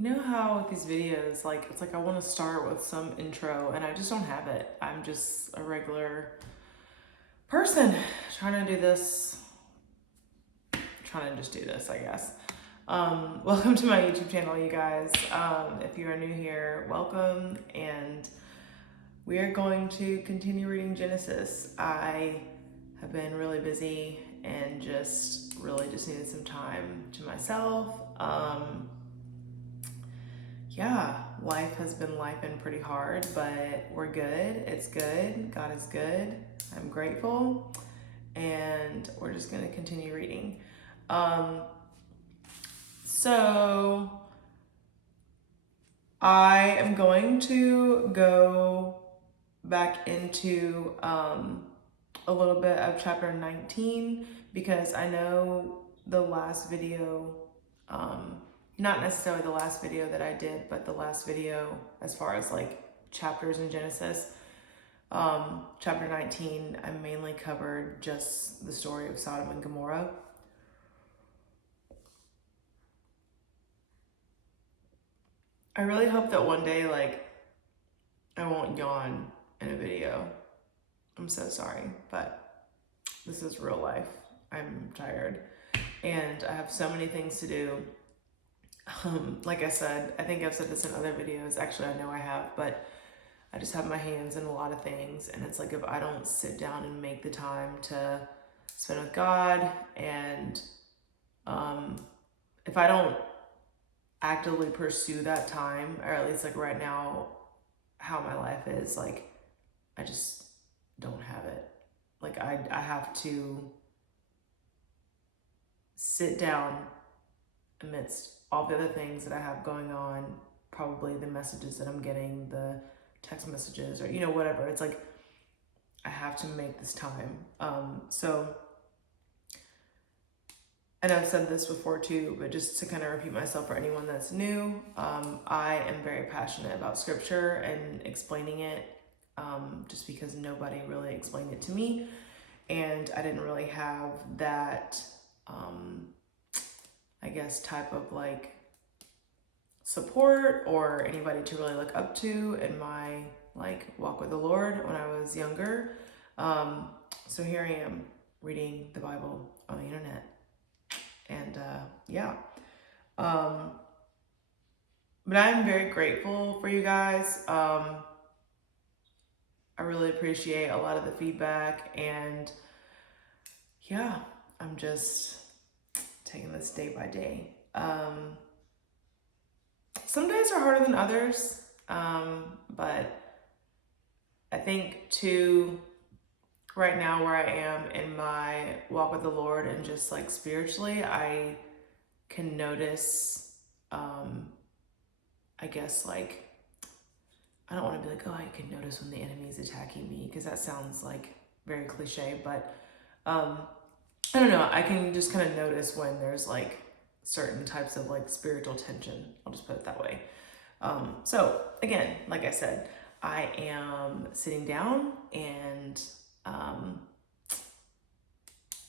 You know how with these videos, like, it's like I want to start with some intro and I just don't have it. I'm just a regular person trying to do this, trying to just do this, I guess. Welcome to my YouTube channel, you guys. If you are new here, welcome. And we are going to continue reading Genesis. I have been really busy and just really just needed some time to myself. Yeah, life has been lifing pretty hard, but we're good. It's good. God is good. I'm grateful. And we're just going to continue reading. So I am going to go back into a little bit of chapter 19 because I know the last video, not necessarily the last video that I did, but the last video as far as like chapters in Genesis, chapter 19, I mainly covered just the story of Sodom and Gomorrah. I really hope that one day, like, I won't yawn in a video. I'm so sorry, but this is real life. I'm tired and I have so many things to do. Like I said, I think I've said this in other videos. Actually, I know I have, but I just have my hands in a lot of things. And it's like if I don't sit down and make the time to spend with God, and if I don't actively pursue that time, or at least like right now, how my life is, like, I just don't have it. Like I have to sit down amidst all the other things that I have going on, probably the messages that I'm getting, the text messages, or whatever. It's like I have to make this time. So, and I've said this before too, but just to kind of repeat myself for anyone that's new, I am very passionate about scripture and explaining it, just because nobody really explained it to me, and I didn't really have that, I guess, type of like support or anybody to really look up to in my like walk with the Lord when I was younger. So here I am reading the Bible on the internet, and yeah. But I'm very grateful for you guys. I really appreciate a lot of the feedback, and yeah, I'm just taking this day by day. Some days are harder than others, but I think too, right now where I am in my walk with the Lord and just like spiritually, I can notice, I guess, like, I don't want to be like, oh, I can notice when the enemy is attacking me, because that sounds like very cliche, but I don't know, I can just kind of notice when there's like certain types of like spiritual tension. I'll just put it that way. So again, like I said, I am sitting down and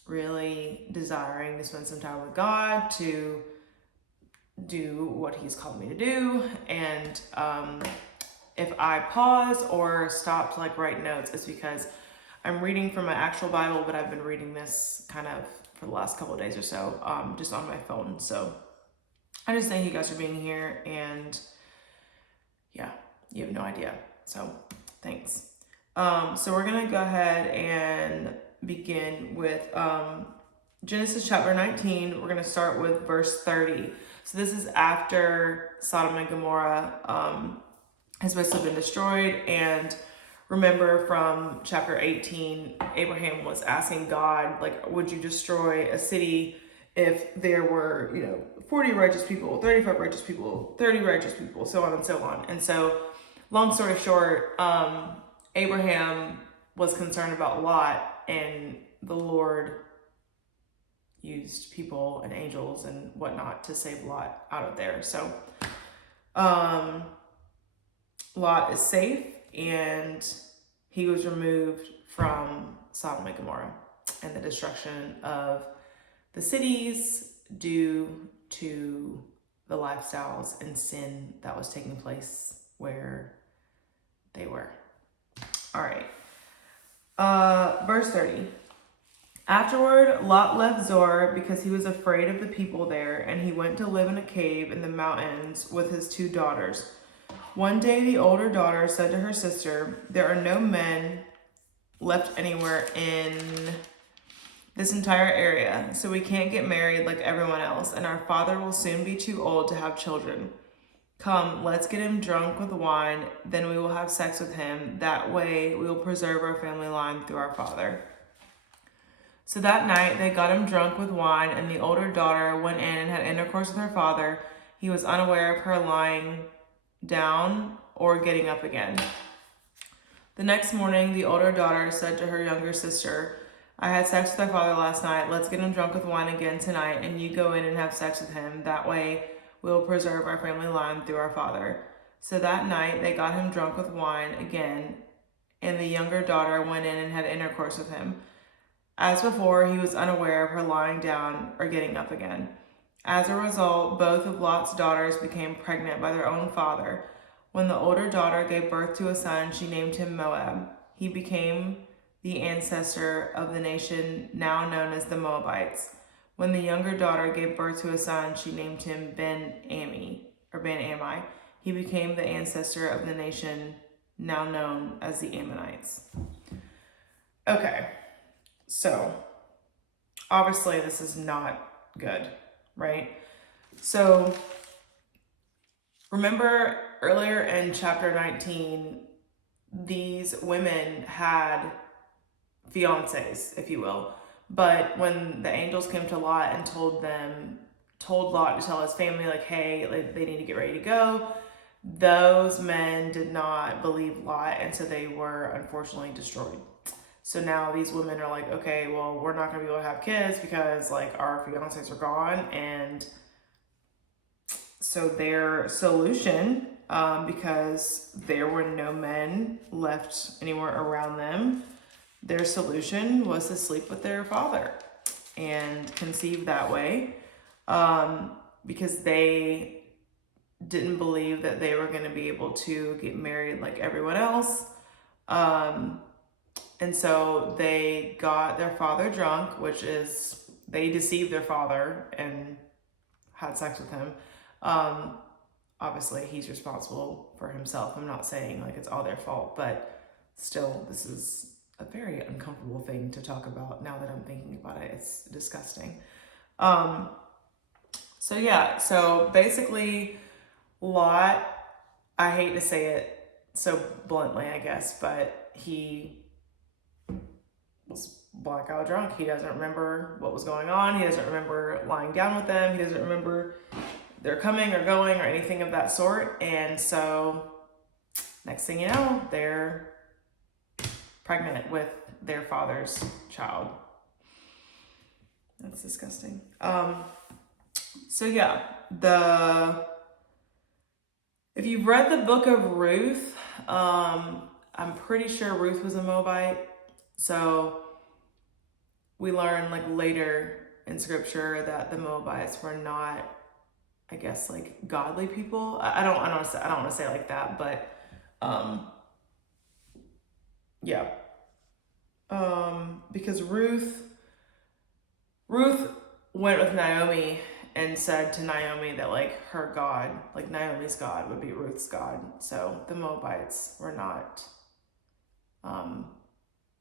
really desiring to spend some time with God, to do what He's called me to do. And if I pause or stop to like write notes, it's because I'm reading from my actual Bible, but I've been reading this kind of for the last couple of days or so, just on my phone. So I just thank you guys for being here, and yeah, you have no idea. So thanks. So we're gonna go ahead and begin with Genesis chapter 19. We're gonna start with verse 30. So this is after Sodom and Gomorrah has basically been destroyed. And remember from chapter 18, Abraham was asking God, like, would you destroy a city if there were, 40 righteous people, 35 righteous people, 30 righteous people, so on and so on. And so, long story short, Abraham was concerned about Lot, and the Lord used people and angels and whatnot to save Lot out of there. So, Lot is safe, and he was removed from Sodom and Gomorrah and the destruction of the cities due to the lifestyles and sin that was taking place where they were. All right. Verse 30. Afterward, Lot left Zoar because he was afraid of the people there, and he went to live in a cave in the mountains with his 2 daughters. One day, the older daughter said to her sister, "There are no men left anywhere in this entire area, so we can't get married like everyone else, and our father will soon be too old to have children. Come, let's get him drunk with wine, then we will have sex with him. That way, we will preserve our family line through our father." So that night, they got him drunk with wine, and the older daughter went in and had intercourse with her father. He was unaware of her lying down or getting up again. The next morning, the older daughter said to her younger sister, "I had sex with our father last night. Let's get him drunk with wine again tonight, and you go in and have sex with him. That way, we will preserve our family line through our father." So that night, they got him drunk with wine again, and the younger daughter went in and had intercourse with him. As before, he was unaware of her lying down or getting up again. As a result, both of Lot's daughters became pregnant by their own father. When the older daughter gave birth to a son, she named him Moab. He became the ancestor of the nation now known as the Moabites. When the younger daughter gave birth to a son, she named him Ben-Ami. He became the ancestor of the nation now known as the Ammonites. Okay, so obviously this is not good, right? So remember earlier in chapter 19, these women had fiancés, if you will. But when the angels came to Lot and told Lot to tell his family, like, hey, like, they need to get ready to go, those men did not believe Lot, and so they were unfortunately destroyed. So now these women are like, okay, well, we're not going to be able to have kids because, like, our fiancés are gone. And so their solution, because there were no men left anywhere around them, their solution was to sleep with their father and conceive that way, because they didn't believe that they were going to be able to get married like everyone else. And so they got their father drunk, which is, they deceived their father and had sex with him. Obviously, he's responsible for himself. I'm not saying like it's all their fault, but still, this is a very uncomfortable thing to talk about now that I'm thinking about it. It's disgusting. So basically, Lot, I hate to say it so bluntly, I guess, but he was blackout drunk. He doesn't remember what was going on. He doesn't remember lying down with them. He doesn't remember they're coming or going or anything of that sort. And so next thing you know, they're pregnant with their father's child. That's disgusting. If you've read the book of Ruth, I'm pretty sure Ruth was a Moabite. So we learn like later in scripture that the Moabites were not, I guess, like godly people. I don't want to say it like that, but because Ruth went with Naomi and said to Naomi that like her God, like Naomi's God, would be Ruth's God. So the Moabites were not,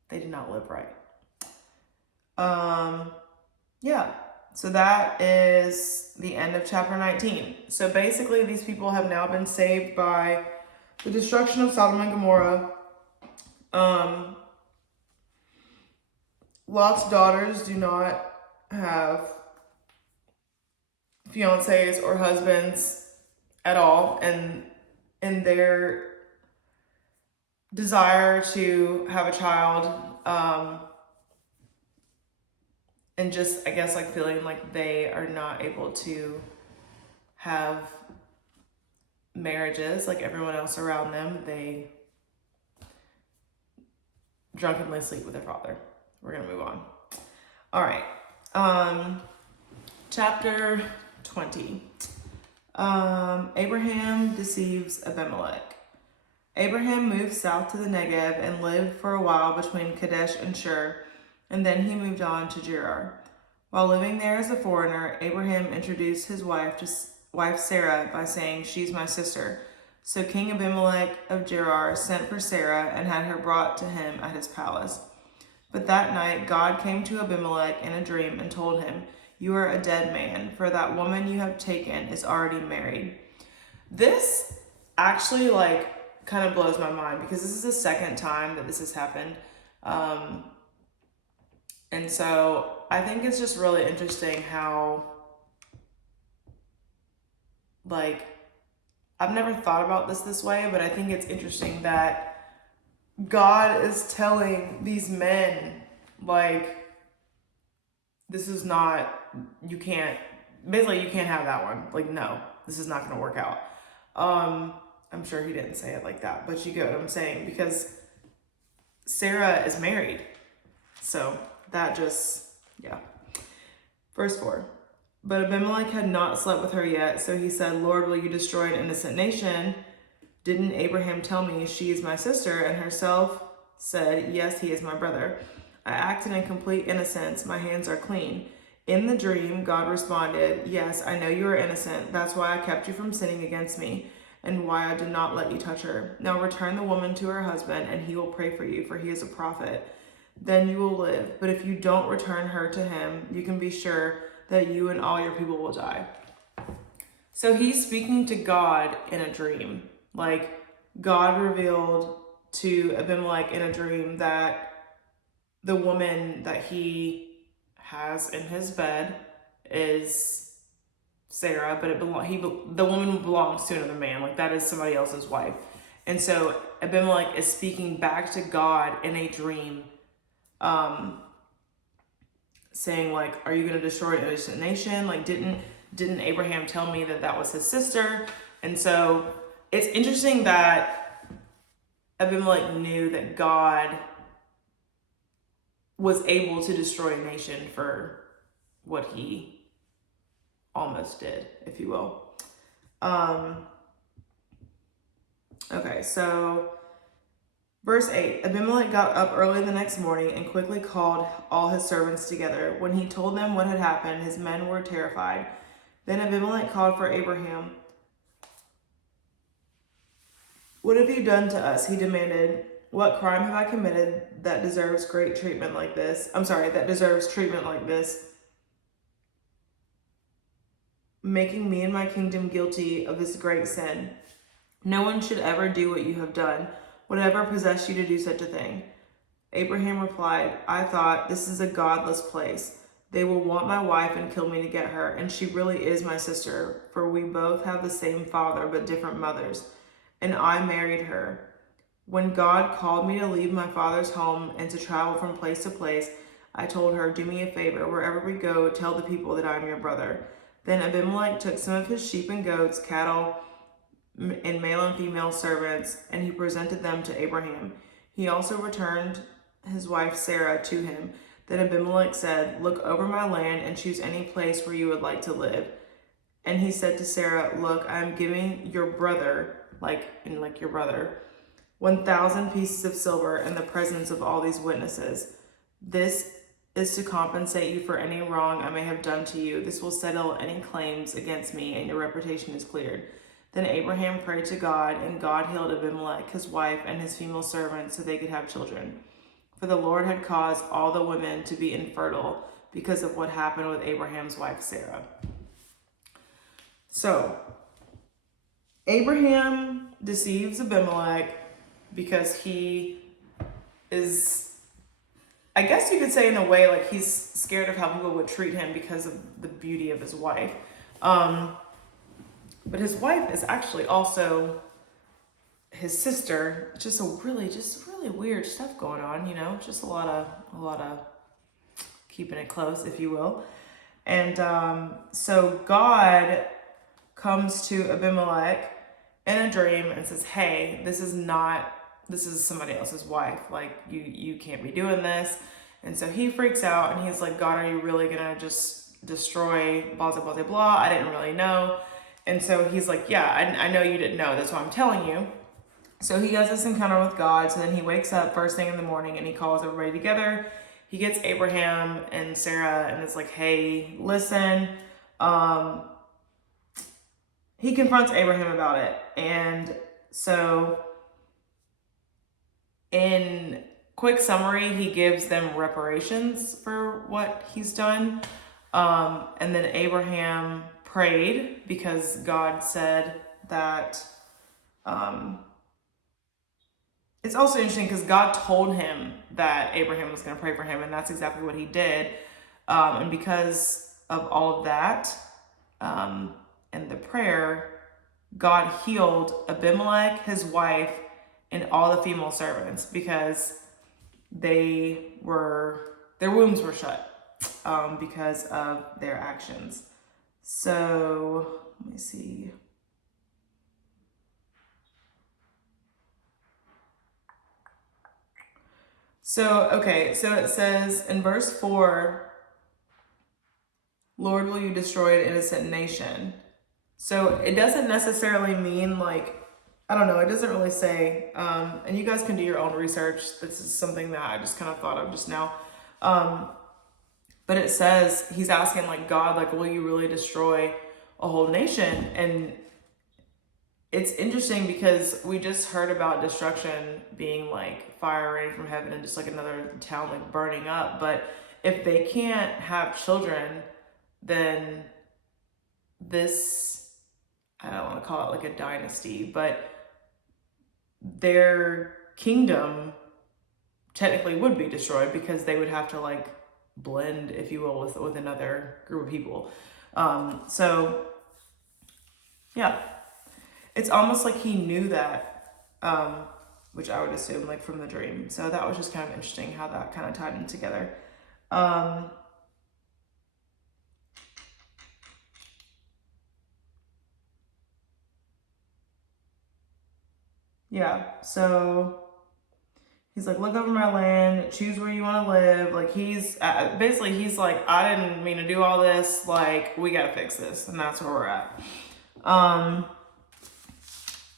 they did not live right. So that is the end of chapter 19. So basically these people have now been saved by the destruction of Sodom and Gomorrah. Lot's daughters do not have fiancés or husbands at all, and in their desire to have a child, and just, I guess, like feeling like they are not able to have marriages like everyone else around them, they drunkenly sleep with their father. We're gonna move on. All right, chapter 20. Abraham deceives Abimelech. Abraham moved south to the Negev and lived for a while between Kadesh and Shur, and then he moved on to Gerar. While living there as a foreigner, Abraham introduced his wife Sarah by saying, "She's my sister." So King Abimelech of Gerar sent for Sarah and had her brought to him at his palace. But that night God came to Abimelech in a dream and told him, "You are a dead man, for that woman you have taken is already married." This actually kind of blows my mind because this is the second time that this has happened. And so I think it's just really interesting how, I've never thought about this way, but I think it's interesting that God is telling these men, this is not, you can't have that one. No, this is not going to work out. I'm sure he didn't say it like that, but you get what I'm saying, because Sarah is married. So that just, yeah. Verse 4. But Abimelech had not slept with her yet, so he said, "Lord, will you destroy an innocent nation? Didn't Abraham tell me she is my sister?" And herself said, "Yes, he is my brother. I acted in complete innocence. My hands are clean." In the dream, God responded, "Yes, I know you are innocent. That's why I kept you from sinning against me, and why I did not let you touch her. Now return the woman to her husband, and he will pray for you, for he is a prophet. Then you will live. But if you don't return her to him, you can be sure that you and all your people will die." So he's speaking to God in a dream. God revealed to Abimelech in a dream that the woman that he has in his bed is Sarah, but the woman belongs to another man. That is somebody else's wife. And so Abimelech is speaking back to God in a dream, saying, "Are you going to destroy an innocent nation? Didn't Abraham tell me that was his sister?" And so it's interesting that Abimelech knew that God was able to destroy a nation for what he almost did, if you will. Okay, so verse 8. Abimelech got up early the next morning and quickly called all his servants together. When he told them what had happened, his men were terrified. Then Abimelech called for Abraham. "What have you done to us?" he demanded. "What crime have I committed that deserves treatment like this? Making me and my kingdom guilty of this great sin. No one should ever do what you have done. Whatever possessed you to do such a thing?" Abraham replied, "I thought, this is a godless place. They will want my wife and kill me to get her, and she really is my sister, for we both have the same father but different mothers, and I married her. When God called me to leave my father's home and to travel from place to place, I told her, 'Do me a favor. Wherever we go, tell the people that I am your brother.' Then Abimelech took some of his sheep and goats, cattle, and male and female servants, and he presented them to Abraham. He also returned his wife Sarah to him. Then Abimelech said, Look over my land and choose any place where you would like to live." And he said to Sarah, "Look, I am giving your brother," your brother, 1,000 pieces of silver in the presence of all these witnesses. "This is to compensate you for any wrong I may have done to you. This will settle any claims against me, and your reputation is cleared." Then Abraham prayed to God, and God healed Abimelech, his wife, and his female servants so they could have children. For the Lord had caused all the women to be infertile because of what happened with Abraham's wife Sarah. So, Abraham deceives Abimelech because he is, I guess you could say in a way, he's scared of how people would treat him because of the beauty of his wife. But his wife is actually also his sister. Just really weird stuff going on, just a lot of keeping it close, if you will. And so God comes to Abimelech in a dream and says, "Hey, this is somebody else's wife. You can't be doing this." And so he freaks out and he's like, "God, are you really gonna just destroy blah, blah, blah, blah? I didn't really know." And so he's like, yeah, I know you didn't know. That's why I'm telling you. So he has this encounter with God. So then he wakes up first thing in the morning and he calls everybody together. He gets Abraham and Sarah and it's like, hey, listen. He confronts Abraham about it. And so in quick summary, he gives them reparations for what he's done. And then Abraham prayed because God said that, it's also interesting because God told him that Abraham was going to pray for him, and that's exactly what he did. And because of all of that, and the prayer, God healed Abimelech, his wife, and all the female servants because their wombs were shut because of their actions. So let me see. So it says in verse 4, Lord, will you destroy an innocent nation? So it doesn't necessarily mean like, I don't know, it doesn't really say, and you guys can do your own research. This is something that I just kind of thought of just now. But it says, he's asking like, God, like, will you really destroy a whole nation? And it's interesting because we just heard about destruction being like fire raining from heaven and just like another town like burning up. But if they can't have children, then this, I don't want to call it like a dynasty, but their kingdom technically would be destroyed because they would have to like blend, if you will, with another group of people. So yeah, it's almost like he knew that, which I would assume like from the dream. So that was just kind of interesting how that kind of tied in together. Yeah, so he's like, look over my land, choose where you want to live. Like he's basically, he's like, I didn't mean to do all this. Like we got to fix this. And that's where we're at.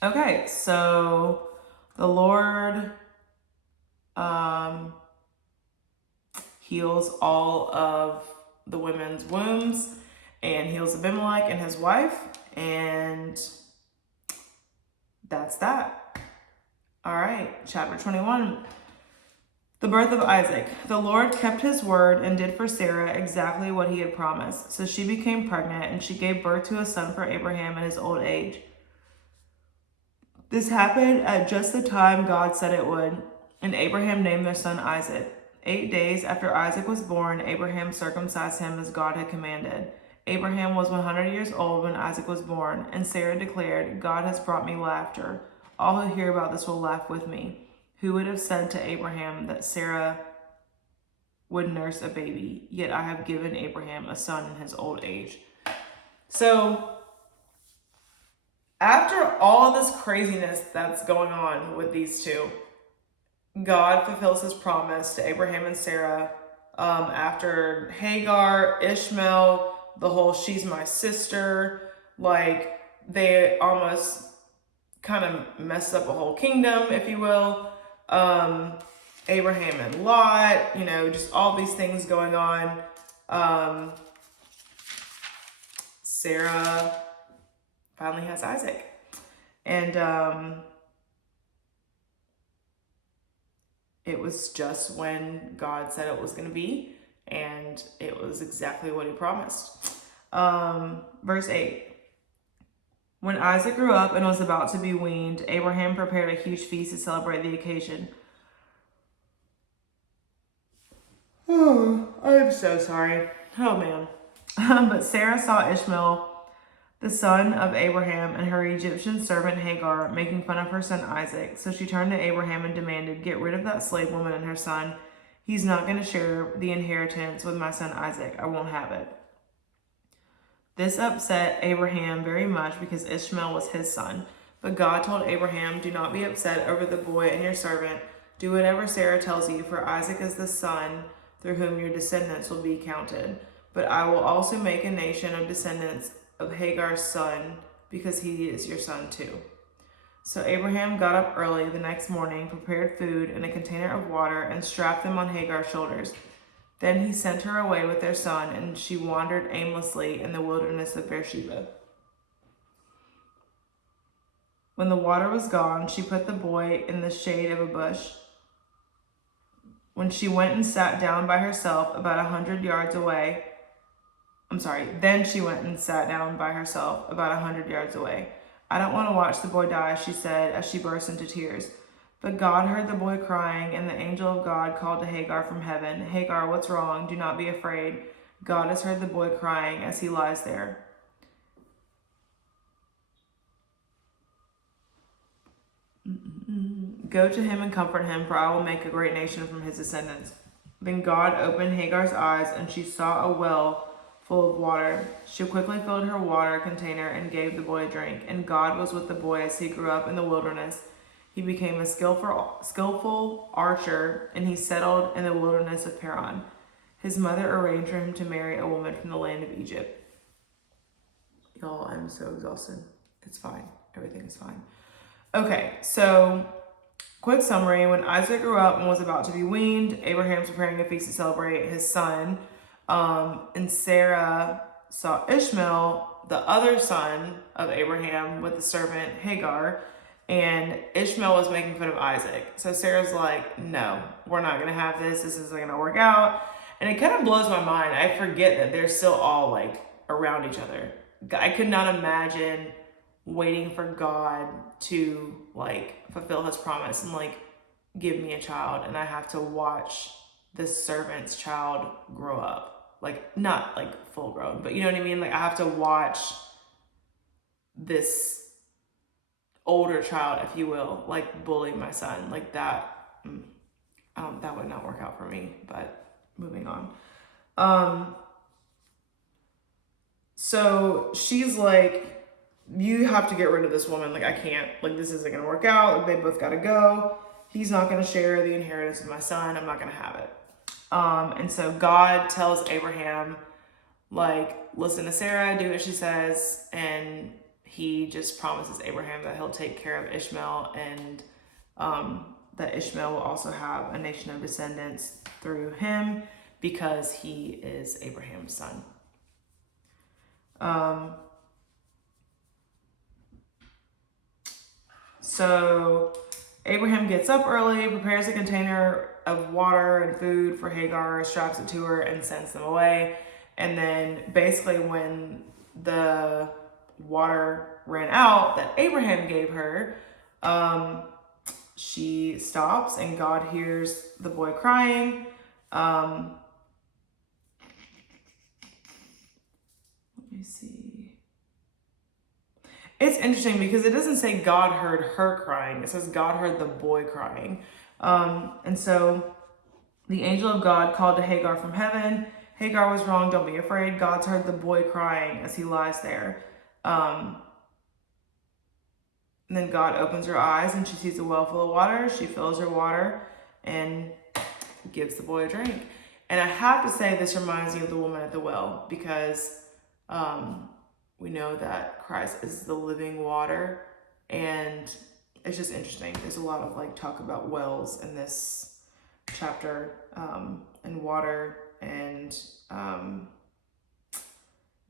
Okay, so the Lord heals all of the women's wombs and heals Abimelech and his wife, and that's that. All right, chapter 21. The birth of Isaac. The Lord kept his word and did for Sarah exactly what he had promised. So she became pregnant and she gave birth to a son for Abraham in his old age. This happened at just the time God said it would, and Abraham named their son Isaac. 8 days after Isaac was born, Abraham circumcised him as God had commanded. Abraham was 100 years old when Isaac was born, and Sarah declared, God has brought me laughter. All who hear about this will laugh with me. Who would have said to Abraham that Sarah would nurse a baby? Yet I have given Abraham a son in his old age. So after all this craziness that's going on with these two, God fulfills his promise to Abraham and Sarah. After Hagar, Ishmael, the whole she's my sister, like they almost kind of messed up a whole kingdom, if you will. Abraham and Lot, just all these things going on. Sarah finally has Isaac. And it was just when God said it was going to be, and it was exactly what he promised. Verse 8. When Isaac grew up and was about to be weaned, Abraham prepared a huge feast to celebrate the occasion. Oh, I'm so sorry. Oh, man. But Sarah saw Ishmael, the son of Abraham, and her Egyptian servant Hagar making fun of her son Isaac. So she turned to Abraham and demanded, get rid of that slave woman and her son. He's not going to share the inheritance with my son Isaac. I won't have it. This upset Abraham very much because Ishmael was his son. But God told Abraham, do not be upset over the boy and your servant. Do whatever Sarah tells you, for Isaac is the son through whom your descendants will be counted. But I will also make a nation of descendants of Hagar's son because he is your son too." So Abraham got up early the next morning, prepared food and a container of water, and strapped them on Hagar's shoulders. Then he sent her away with their son, and she wandered aimlessly in the wilderness of Beersheba. When the water was gone, she put the boy in the shade of a bush. When she went and sat down by herself about 100 yards away, then she went and sat down by herself about 100 yards away. "I don't want to watch the boy die," she said as she burst into tears. But God heard the boy crying, and the angel of God called to Hagar from heaven, "Hagar, what's wrong? Do not be afraid. God has heard the boy crying as he lies there." "Go to him and comfort him, for I will make a great nation from his descendants." Then God opened Hagar's eyes, and she saw a well full of water. She quickly filled her water container and gave the boy a drink. And God was with the boy as he grew up in the wilderness. He became a skillful archer, and he settled in the wilderness of Paran. His mother arranged for him to marry a woman from the land of Egypt. Y'all, I'm so exhausted. It's fine. Everything is fine. Okay, so quick summary. When Isaac grew up and was about to be weaned, Abraham's preparing a feast to celebrate his son. And Sarah saw Ishmael, the other son of Abraham, with the servant Hagar, and Ishmael was making fun of Isaac. So Sarah's like, "No, we're not going to have this. This isn't going to work out." And it kind of blows my mind. I forget that they're still all like around each other. I could not imagine waiting for God to like fulfill his promise and like give me a child, and I have to watch this servant's child grow up. Like, not like full grown, but you know what I mean? Like, I have to watch this older child, if you will, like bully my son. Like that, that would not work out for me, but moving on. So she's like, "You have to get rid of this woman. Like, I can't, like, this isn't gonna work out. Like, they both gotta go. He's not gonna share the inheritance with my son. I'm not gonna have it." And so God tells Abraham, like, "Listen to Sarah, do what she says." And he just promises Abraham that he'll take care of Ishmael, and that Ishmael will also have a nation of descendants through him because he is Abraham's son. So Abraham gets up early, prepares a container of water and food for Hagar, straps it to her, and sends them away. And then basically when the water ran out that Abraham gave her, she stops, and God hears the boy crying. Let me see. It's interesting because it doesn't say God heard her crying. It says God heard the boy crying. And so the angel of God called to Hagar from heaven. "Hagar was wrong. Don't be afraid. God's heard the boy crying as he lies there." And then God opens her eyes, and she sees a well full of water. She fills her water and gives the boy a drink. And I have to say, this reminds me of the woman at the well, because we know that Christ is the living water, and it's just interesting. There's a lot of like talk about wells in this chapter, and water, and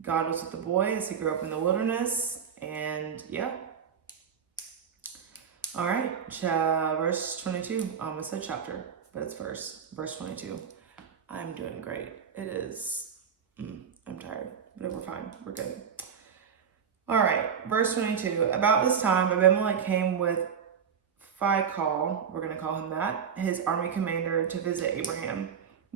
God was with the boy as he grew up in the wilderness, and yeah. All right, verse 22. It said chapter, but it's verse 22. I'm doing great. It is, I'm tired, but we're fine. We're good. All right, verse 22. About this time, Abimelech came with Phicol, we're going to call him that, his army commander, to visit Abraham.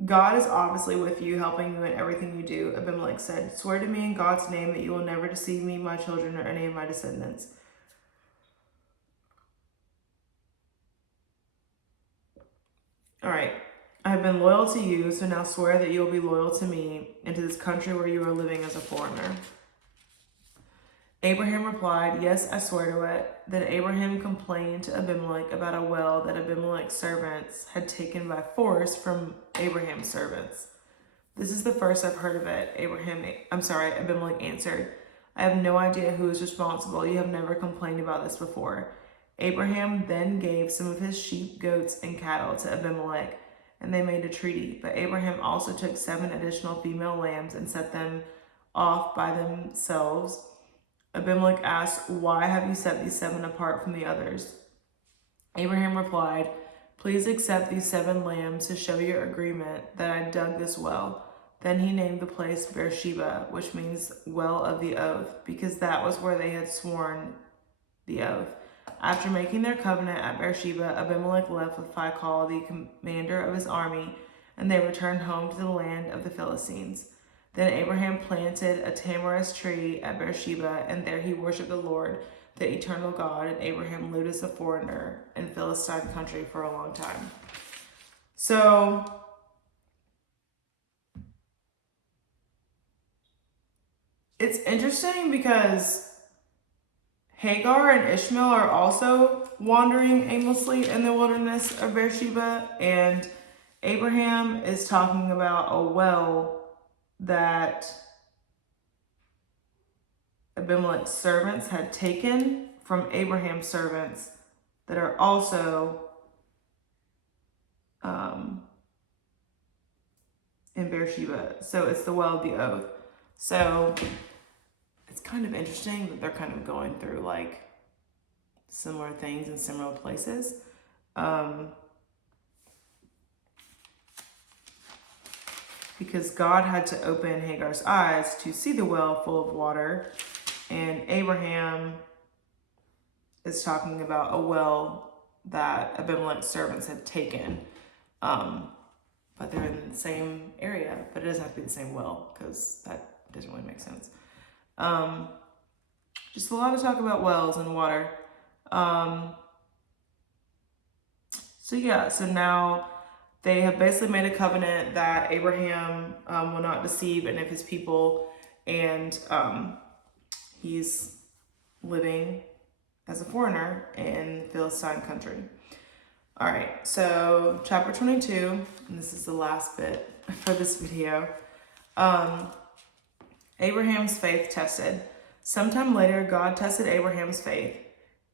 "God is obviously with you, helping you in everything you do," Abimelech said. "Swear to me in God's name that you will never deceive me, my children, or any of my descendants." All right. "I have been loyal to you, so now swear that you will be loyal to me and to this country where you are living as a foreigner." Abraham replied, "Yes, I swear to it." Then Abraham complained to Abimelech about a well that Abimelech's servants had taken by force from Abraham's servants. "This is the first I've heard of it," Abimelech answered. I have no idea who is responsible. You have never complained about this before." Abraham then gave some of his sheep, goats, and cattle to Abimelech, and they made a treaty. But Abraham also took 7 additional female lambs and set them off by themselves. Abimelech asked, "Why have you set these 7 apart from the others?" Abraham replied, "Please accept these 7 lambs to show your agreement that I dug this well." Then he named the place Beersheba, which means well of the oath, because that was where they had sworn the oath. After making their covenant at Beersheba, Abimelech left with Phicol, the commander of his army, and they returned home to the land of the Philistines. Then Abraham planted a tamarisk tree at Beersheba, and there he worshipped the Lord, the eternal God, and Abraham lived as a foreigner in Philistine country for a long time. So, it's interesting because Hagar and Ishmael are also wandering aimlessly in the wilderness of Beersheba, and Abraham is talking about a well that Abimelech's servants had taken from Abraham's servants that are also in Beersheba. So it's the well of the oath. So it's kind of interesting that they're kind of going through like similar things in similar places. Because God had to open Hagar's eyes to see the well full of water, and Abraham is talking about a well that Abimelech's servants had taken. But they're in the same area, but it doesn't have to be the same well because that doesn't really make sense. Just a lot of talk about wells and water. So now they have basically made a covenant that Abraham will not deceive any of his people, and he's living as a foreigner in Philistine country. All right, so chapter 22, and this is the last bit for this video. Abraham's faith tested. Sometime later, God tested Abraham's faith.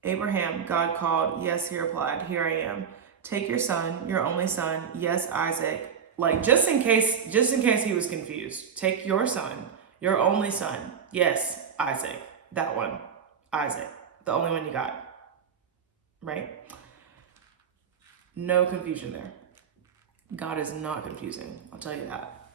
"Abraham," God called. "Yes," he replied. "Here I am. Take your son, your only son, yes, Isaac." Like, just in case he was confused. "Take your son, your only son, yes, Isaac." That one, Isaac, the only one you got, right? No confusion there. God is not confusing, I'll tell you that.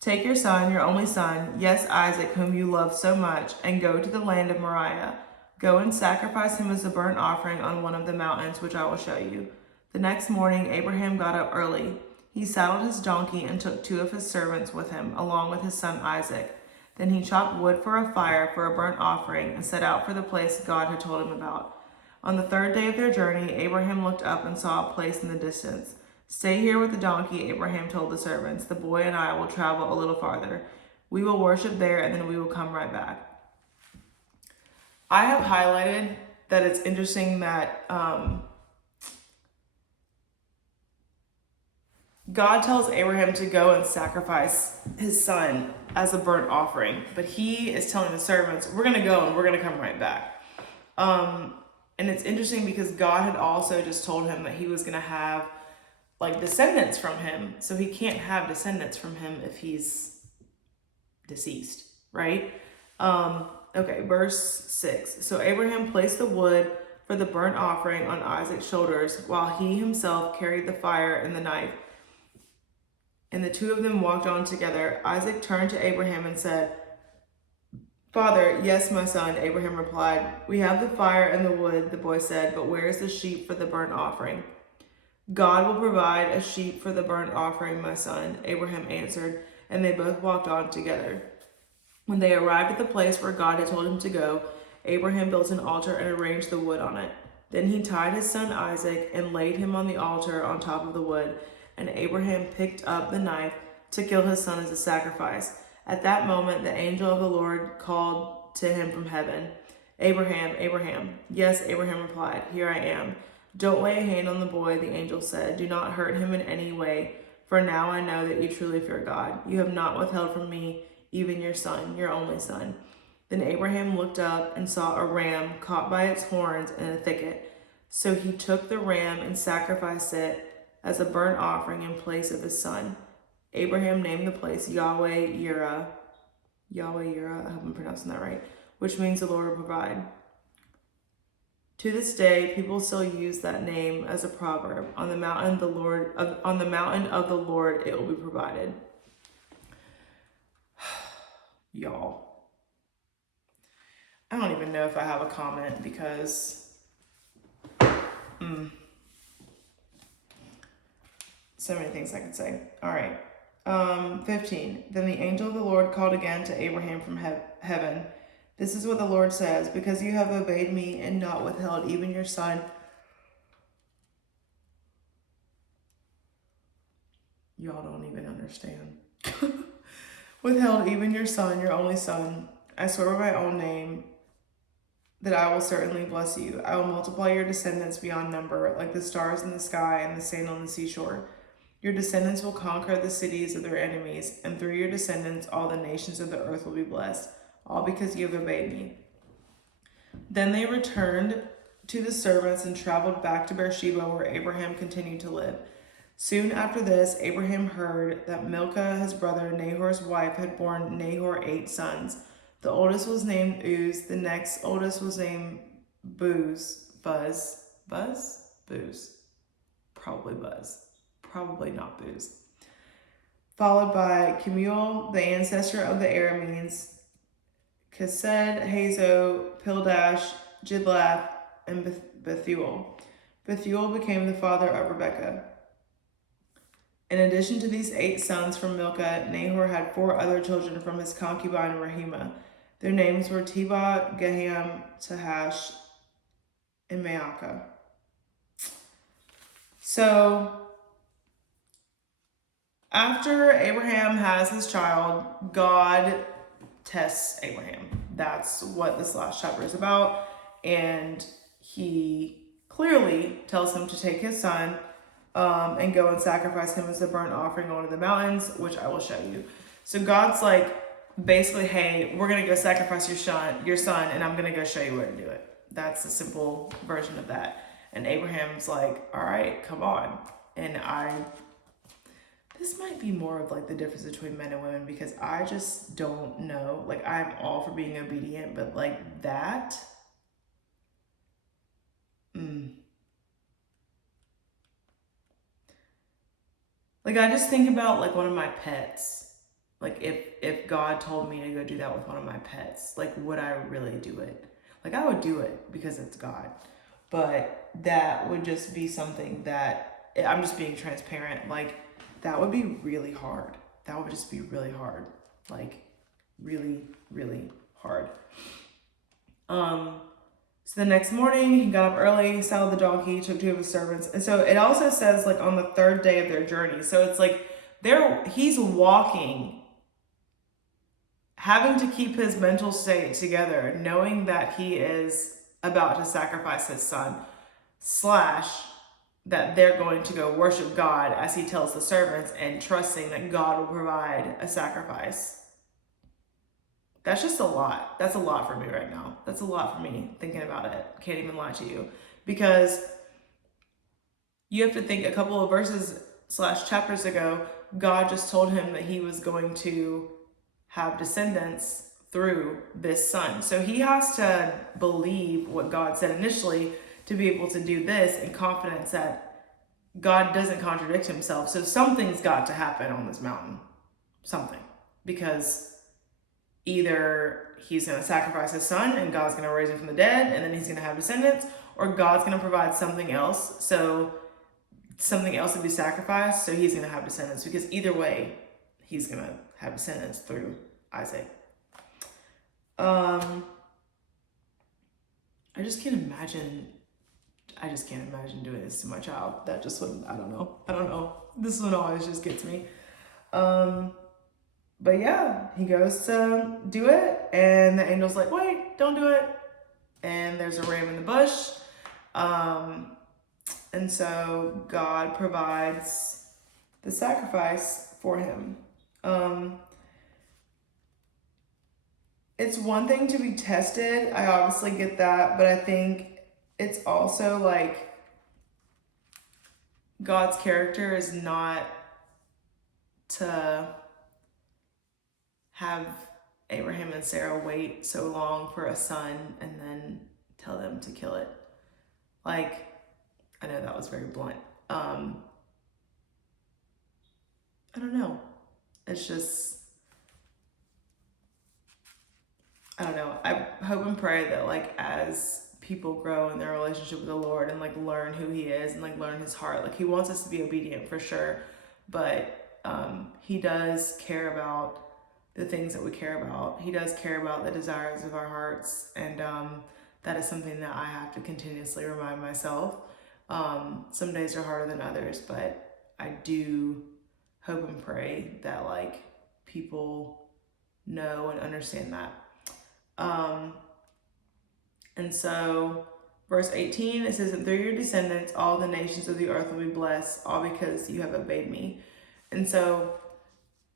"Take your son, your only son, yes, Isaac, whom you love so much, and go to the land of Moriah. Go and sacrifice him as a burnt offering on one of the mountains, which I will show you." The next morning, Abraham got up early. He saddled his donkey and took 2 of his servants with him, along with his son Isaac. Then he chopped wood for a fire for a burnt offering and set out for the place God had told him about. On the 3rd day of their journey, Abraham looked up and saw a place in the distance. "Stay here with the donkey," Abraham told the servants. "The boy and I will travel a little farther. We will worship there, and then we will come right back." I have highlighted that it's interesting that God tells Abraham to go and sacrifice his son as a burnt offering, but he is telling the servants, "We're going to go and we're going to come right back." And it's interesting because God had also just told him that he was going to have like descendants from him. So he can't have descendants from him if he's deceased, right? Okay, verse 6. "So Abraham placed the wood for the burnt offering on Isaac's shoulders, while he himself carried the fire and the knife. And the 2 of them walked on together. Isaac turned to Abraham and said, 'Father.' 'Yes, my son,' Abraham replied. 'We have the fire and the wood,' the boy said, 'but where is the sheep for the burnt offering?' 'God will provide a sheep for the burnt offering, my son,' Abraham answered, and they both walked on together. When they arrived at the place where God had told him to go, Abraham built an altar and arranged the wood on it. Then he tied his son Isaac and laid him on the altar on top of the wood, and Abraham picked up the knife to kill his son as a sacrifice. At that moment, the angel of the Lord called to him from heaven, 'Abraham, Abraham.' 'Yes,' Abraham replied, 'Here I am.' 'Don't lay a hand on the boy,' the angel said. 'Do not hurt him in any way, for now I know that you truly fear God. You have not withheld from me even your son, your only son.' Then Abraham looked up and saw a ram caught by its horns in a thicket. So he took the ram and sacrificed it as a burnt offering in place of his son. Abraham named the place Yahweh Yireh. Yahweh Yireh, I hope I'm pronouncing that right, which means the Lord will provide. To this day, people still use that name as a proverb. On the mountain of the Lord, it will be provided. Y'all. I don't even know if I have a comment because so many things I could say. All right. 15. Then the angel of the Lord called again to Abraham from heaven. This is what the Lord says, because you have obeyed me and not withheld even your son. Y'all don't even understand. Withheld even your son, your only son. I swear by my own name that I will certainly bless you. I will multiply your descendants beyond number, like the stars in the sky and the sand on the seashore. Your descendants will conquer the cities of their enemies, and through your descendants all the nations of the earth will be blessed, all because you have obeyed me. Then they returned to the servants and traveled back to Beersheba, where Abraham continued to live. Soon after this, Abraham heard that Milcah, his brother Nahor's wife, had borne Nahor 8 sons. The oldest was named Uz, the next oldest was named Buz, probably not Booz. Followed by Kemuel, the ancestor of the Arameans, Chesed, Hazo, Pildash, Jidlaph, and Bethuel. Bethuel became the father of Rebekah. In addition to these 8 sons from Milcah, Nahor had 4 other children from his concubine Rahimah. Their names were Tebah, Gaham, Tahash, and Maacah. So, after Abraham has his child, God tests Abraham. That's what this last chapter is about. And he clearly tells him to take his son and go and sacrifice him as a burnt offering on one of the mountains, which I will show you. So God's like, basically, hey, we're going to go sacrifice your son, and I'm going to go show you where to do it. That's a simple version of that. And Abraham's like, all right, come on. And this might be more of like the difference between men and women, because I just don't know. Like, I'm all for being obedient, but like that, Like, I just think about like one of my pets. Like, if God told me to go do that with one of my pets, like, would I really do it? Like, I would do it because it's God. But that would just be something that, I'm just being transparent, like, that would be really hard. That would just be really hard. Like, really, really hard. So the next morning, he got up early, saddled the donkey, took 2 of his servants. And so it also says, like, on the 3rd day of their journey. So it's like, he's walking, having to keep his mental state together, knowing that he is about to sacrifice his son, / that they're going to go worship God, as he tells the servants, and trusting that God will provide a sacrifice. That's just a lot. That's a lot for me right now. That's a lot for me thinking about it. Can't even lie to you. Because you have to think, a couple of verses / chapters ago, God just told him that he was going to have descendants through this son. So he has to believe what God said initially to be able to do this, in confidence that God doesn't contradict himself. So something's got to happen on this mountain. Something. Because either he's going to sacrifice his son and God's going to raise him from the dead, and then he's going to have descendants, or God's going to provide something else. So something else will be sacrificed, so he's going to have descendants. Because either way, he's going to have descendants through Isaac. I just can't imagine doing this to my child. That just wouldn't, I don't know. This one always just gets me. But yeah, he goes to do it, and the angel's like, wait, don't do it. And there's a ram in the bush. And so God provides the sacrifice for him. it's one thing to be tested. I obviously get that, but I think it's also like God's character is not to have Abraham and Sarah wait so long for a son and then tell them to kill it. Like, I know that was very blunt. I don't know. It's just, I don't know. I hope and pray that like as people grow in their relationship with the Lord and like learn who He is and like learn His heart, like He wants us to be obedient for sure, but He does care about the things that we care about. He does care about the desires of our hearts, and that is something that I have to continuously remind myself. Some days are harder than others, but I do hope and pray that like people know and understand that. And so verse 18, it says, and through your descendants, all the nations of the earth will be blessed, all because you have obeyed me. And so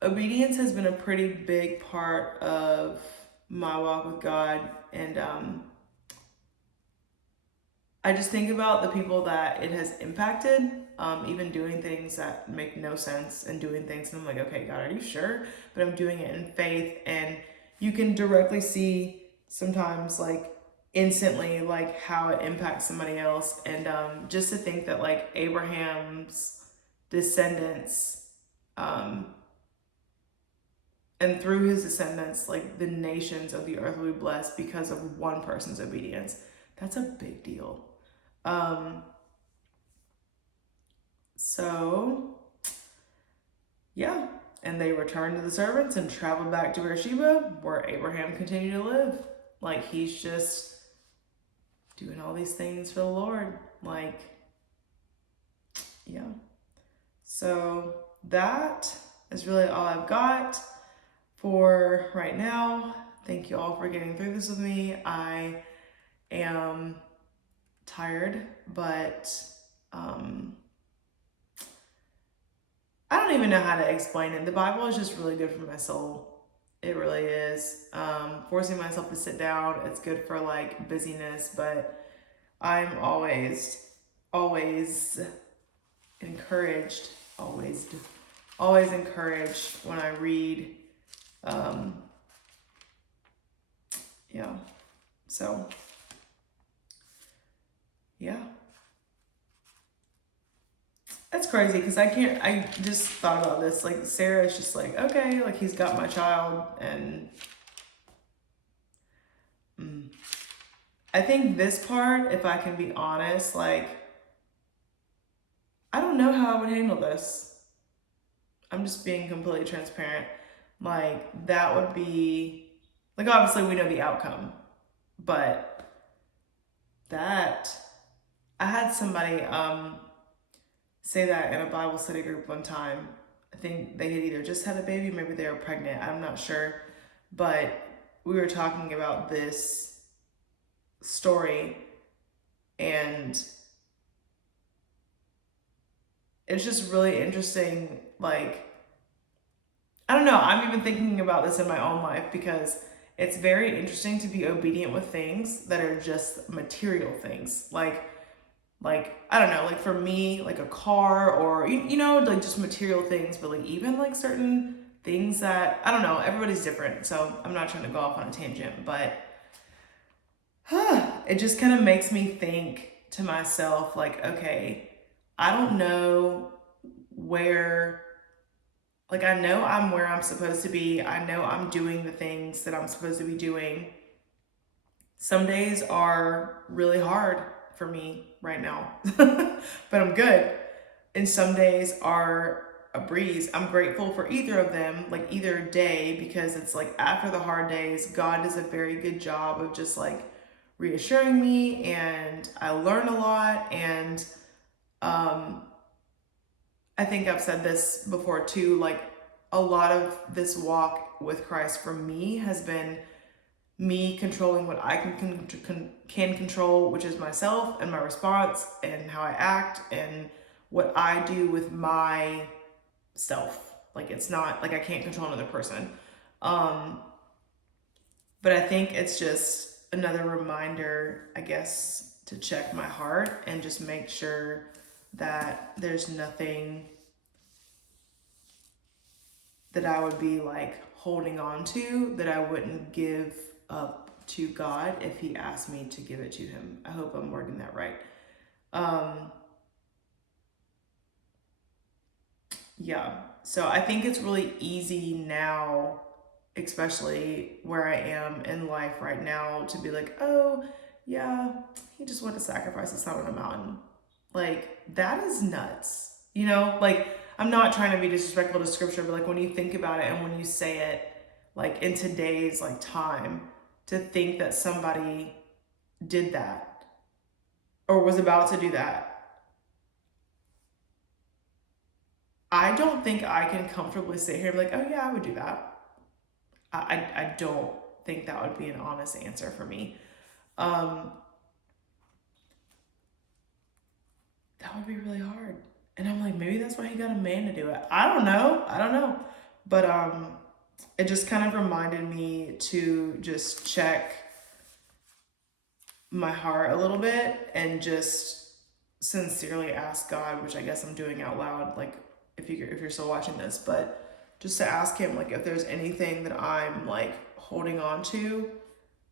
obedience has been a pretty big part of my walk with God. And I just think about the people that it has impacted, even doing things that make no sense and doing things. And I'm like, okay, God, are you sure? But I'm doing it in faith. And you can directly see sometimes like instantly like how it impacts somebody else. And just to think that like Abraham's descendants, and through his descendants, like the nations of the earth will be blessed because of one person's obedience. That's a big deal. So yeah, and they returned to the servants and traveled back to Beersheba, where Abraham continued to live. Like he's just doing all these things for the Lord. Like, yeah. So that is really all I've got for right now. Thank you all for getting through this with me. I am tired, but I don't even know how to explain it. The Bible is just really good for my soul. It really is. Forcing myself to sit down, it's good for like busyness, but I'm always encouraged, always encouraged when I read. Yeah. So, yeah. That's crazy because I just thought about this. Like, Sarah's just like, okay, like he's got my child. And I think this part, if I can be honest, like, I don't know how I would handle this. I'm just being completely transparent. Like, that would be, like, obviously we know the outcome, but that, I had somebody say that in a Bible study group one time. I think they had either just had a baby, maybe they were pregnant, I'm not sure, but we were talking about this story, and it's just really interesting. Like, I don't know, I'm even thinking about this in my own life because it's very interesting to be obedient with things that are just material things. Like I don't know, like for me, like a car, or you know, like just material things, but like even like certain things that, I don't know, everybody's different, so I'm not trying to go off on a tangent, but it just kind of makes me think to myself, like, okay, I don't know where, like, I know I'm where I'm supposed to be. I know I'm doing the things that I'm supposed to be doing. Some days are really hard for me right now, but I'm good. And some days are a breeze. I'm grateful for either of them, like either day, because it's like after the hard days, God does a very good job of just like reassuring me, and I learn a lot. And I think I've said this before too, like a lot of this walk with Christ for me has been me controlling what I can control, which is myself and my response and how I act and what I do with my self. Like, it's not like I can't control another person. But I think it's just another reminder, I guess, to check my heart and just make sure that there's nothing that I would be like holding on to that I wouldn't give up to God if He asked me to give it to Him. I hope I'm wording that right. Yeah, so I think it's really easy now, especially where I am in life right now, to be like, oh, yeah, He just went to sacrifice His son on a mountain. Like, that is nuts. You know, like, I'm not trying to be disrespectful to scripture, but like when you think about it and when you say it, like in today's like time, to think that somebody did that or was about to do that, I don't think I can comfortably sit here and be like, oh yeah, I would do that. I don't think that would be an honest answer for me. That would be really hard. And I'm like, maybe that's why He got a man to do it. I don't know. But it just kind of reminded me to just check my heart a little bit and just sincerely ask God, which I guess I'm doing out loud, like if you're still watching this, but just to ask Him like if there's anything that I'm like holding on to,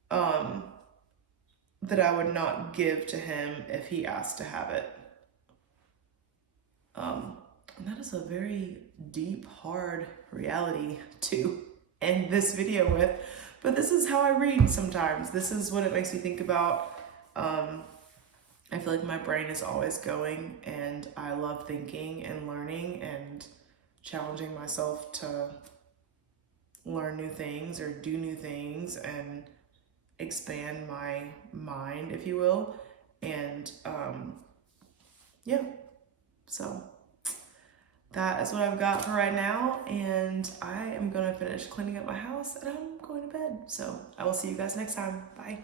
that I would not give to Him if He asked to have it. And that is a very deep, hard reality to end this video with, but this is how I read sometimes. This is what it makes me think about. I feel like my brain is always going, and I love thinking and learning and challenging myself to learn new things or do new things and expand my mind, if you will. And yeah, so that is what I've got for right now, and I am gonna finish cleaning up my house and I'm going to bed. So I will see you guys next time. Bye.